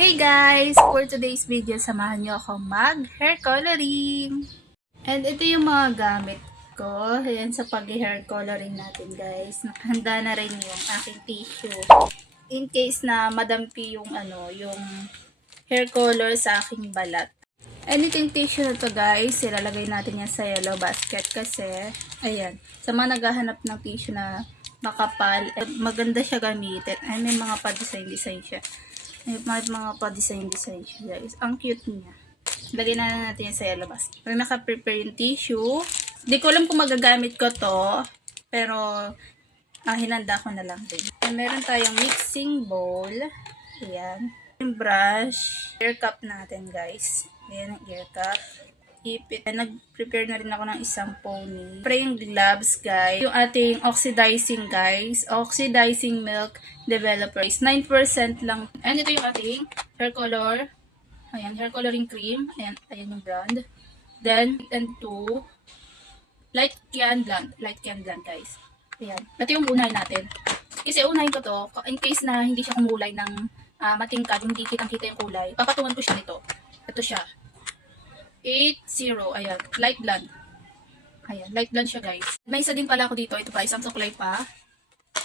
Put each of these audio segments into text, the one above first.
Hey guys! For today's video, samahan niyo ako mag-hair coloring. And ito yung mga gamit ko. Ayan sa pag-hair coloring natin guys. Nakahanda na rin yung aking tissue. In case na madampi yung yung hair color sa aking balat. And ito yung tissue na to guys. Ilalagay natin yan sa yellow basket kasi ayan. Sa mga naghahanap ng tissue na makapal, maganda siya gamitin. Ay, may mga pa-design siya. May mga pa-design siya guys. Ang cute niya. Lagyan na natin yan sa yellow basket. Pag naka-prepare yung tissue, hindi ko alam kung magagamit ko to, pero hinanda ko na lang din. And meron tayong mixing bowl. Ayan. Yung brush. Ear cup natin guys. Ayan ang ear cup. Ipit. Nag-prepare na rin ako ng isang pony. Pre yung gloves guys. Yung ating oxidizing guys. Oxidizing milk developer is 9% lang. And ito yung ating hair color. Ayan, hair coloring cream. Ayan, ayan yung brand. Then, and 2 light cyan blonde. Light cyan blonde guys. Ayan. Ito yung unahin natin. Kasi unahin ko to, in case na hindi siya kumulay ng matingkad, hindi kitang-kita yung kulay, papatungan ko siya nito. Ito siya. 80. Ayan. Light blonde. Ayan. Light blonde siya guys. May isa din pala ako dito. Ito pa. Isang suklay pa.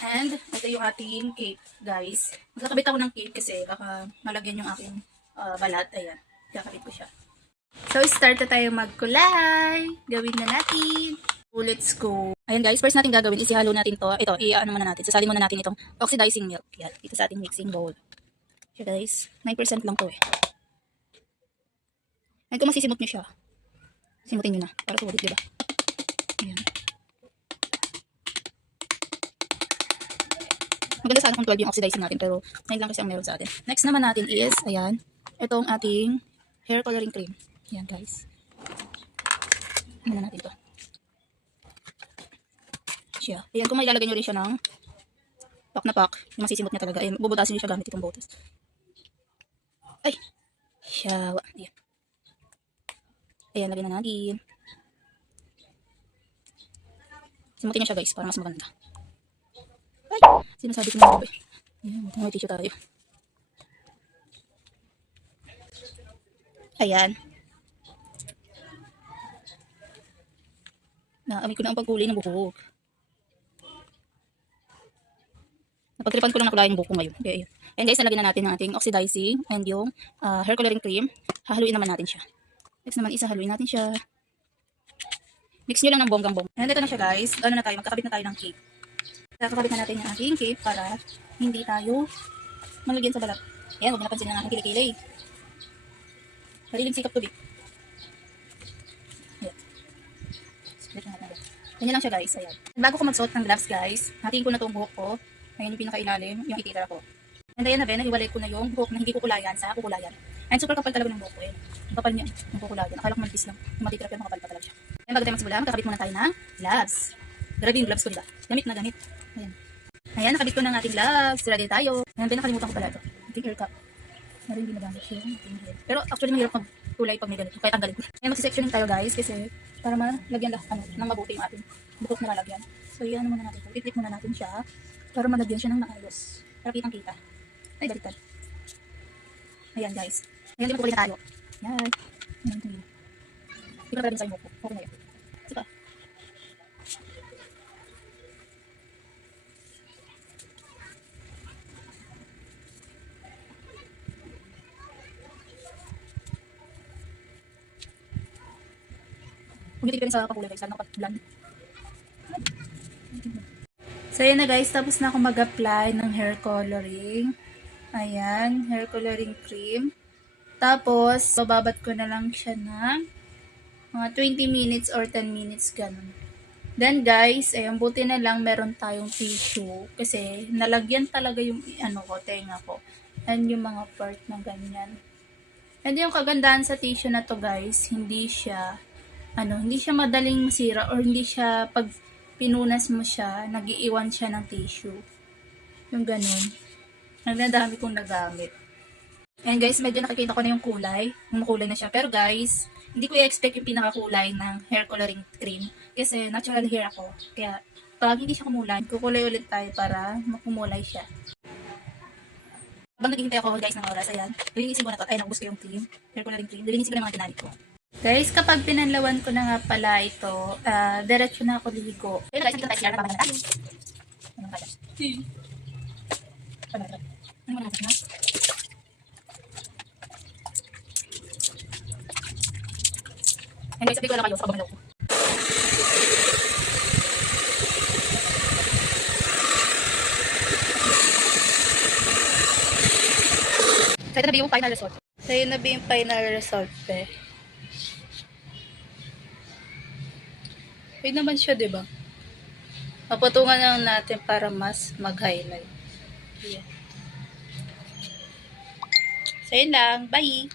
And ito yung ating cape guys. Magkakabit ako ng cape kasi baka malagyan yung aking balat. Ayan. Kakabit ko siya. So, start na tayo magkulay. Gawin na natin. Let's go. Ayan guys. First natin gagawin is ihalo natin to. Ito. I-ano muna natin. Sasalin muna natin itong oxidizing milk. Yan. Dito sa ating mixing bowl. Siya guys. 9% lang to eh. Ay, kung masisimot nyo siya, simutin nyo na. Para sulit, diba? Ayan. Maganda sana kung 12 yung oxidizing natin, pero 9 lang kasi ang meron sa atin. Next naman natin is, ayan, itong ating hair coloring cream. Ayan, guys. Ano na natin to? Siya. Ayan, kung may lalagay nyo rin siya ng pack na pack, yung masisimot niya talaga. Ayan, bubutasin nyo siya gamit itong botas. Ay! Siya. Ayan. Ayan, lagyan na natin. Simutin na siya guys, para mas maganda. Ay! Sinasabi ko na ito eh. Ayan, may tissue tayo. Ayan. Naamoy ko na ang pagkulay ng buhok. Napagtripan ko lang na kulayan yung buhok ngayon. Kaya ayan. Ayan guys, nalagyan na natin ang ating oxidizing and yung hair coloring cream. Hahaluin naman natin siya. Next naman isa, haluin natin siya. Mix nyo lang ng bonggang-bong. And ito na siya guys. Ano na tayo? Magkakabit na tayo ng cape. Kakabit na natin yung ating cape para hindi tayo malagyan sa balat. Ayan, huwag napansin ng aking kilikili. Sariling sikap to, ayan. Split na natin. Ganyan lang siya guys. Ayan. Bago ko magsuot ng gloves guys, hatiin ko na itong buhok ko. Ayan yung pinakailalim, yung ititira ko. And ayan na ba, nahiwalay ko na yung buhok na hindi kukulayan sa kukulayan. And super kapal talaga ng buhok ko eh. Ang kapal niya, yung kukulayan. Akala ko manipis lang. Yung matitira pero makapal pa talaga siya. Ayan, bago tayo magsimula, magkakabit muna tayo ng gloves. Grabe yung gloves ko, diba? Gamit na gamit. Ayan. Ayan, nakabit ko ng ating gloves. Ready tayo. Ayan, nakalimutan ko pala ito. Ating ear cup. Na rin hindi nagamit siya. Pero actually, mahirap magkulay pag may ganito. Kaya tanggalin ko. Ayan, magsisectioning tayo guys kasi para malagyan lahat ng mabuti yung ating buhok na lalagyan. So, yan muna natin. I-clip muna natin siya para malagyan siya ng maayos. Para kitang-kita. Ay, baliktad. Ayan guys. Ayan, di magkukulay na tayo. Ayan. Ayan, ito yun. Hindi ko na talagang sa yung buhok. Okay na yan. Sige pa. Umitig ka rin sa kakulay guys. Lalo nakapag-blonde. So, ayan na guys. Tapos na ako mag-apply ng hair coloring. Ayan. Hair coloring cream. Tapos, bababat ko na lang siya ng mga 20 minutes or 10 minutes ganun. Then guys, ayan, buti na lang meron tayong tissue. Kasi, nalagyan talaga yung tenga ko. And yung mga part na ganyan. And yung kagandahan sa tissue na to guys, hindi siya madaling masira or hindi siya pag pinunas mo siya, nagiiwan siya ng tissue. Yung ganun. Nagdadami kong nagamit. And guys, medyo nakikita ko na yung kulay. Makulay na siya. Pero guys, hindi ko i-expect yung pinakakulay ng hair coloring cream. Kasi natural hair ako. Kaya, pag hindi siya kumulay, kukulay ulit tayo para makumulay siya. Habang naghihintay ako guys ng oras, ayan, lilinisin ko na to. Ay, naubos ko yung cream. Hair coloring cream. Lilinisin ko na yung mga ginamit ko. Guys, kapag pinanlawan ko na nga pala ito, diretso na ako ligo. Ayun na guys, nandito tayo siya. Napapaganda tayo. Ano tayo? Ano mo natin na? Ayun guys, sabi ko lang kayo sa kabang ko. So, ito na ba yung final result? So, yun na ba yung final result, pe? Yun naman siya, diba? Papatungan lang natin para mas mag-highlight. Yan. So, yun lang. Bye!